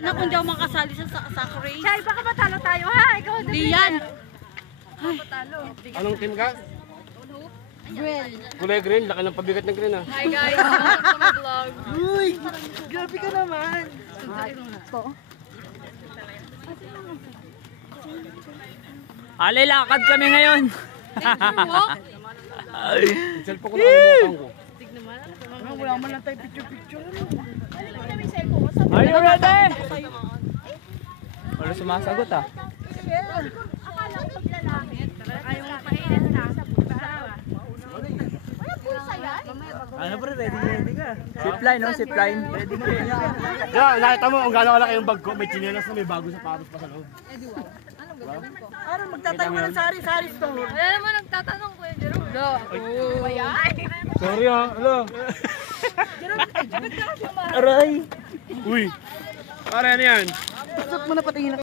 Na kung di ako makasali sa race. Chay, baka matalo tayo ha? Ikaw Di yan. Anong team ka? Well. Kulay green, laki ng pabigat ng green ah. Hi guys, welcome to my vlog. Uy! Grabe ka naman! Ale, lakad kami ngayon. Cellphone ko na kalimutan ko. Wala man lang tayo picture-picture. Are you ready? Wala sumasagot ah. Akala ko pag lalaki, ayaw mo painit na. Wala pulsa yan? Ano bro, ready ka? Zipline, no? Zipline. Ready mo rin. Yeah, nakita mo kung gano'n kalaki yung bag ko. May chinelas na may bago sapatos pa sa loob. Ano magtatayo ka ng sari-sari store? Wala naman nagtatanong ko eh, Jerome. Sorry ah, hello. Aray! Uy! Para ano yan? Pasok mo na patingin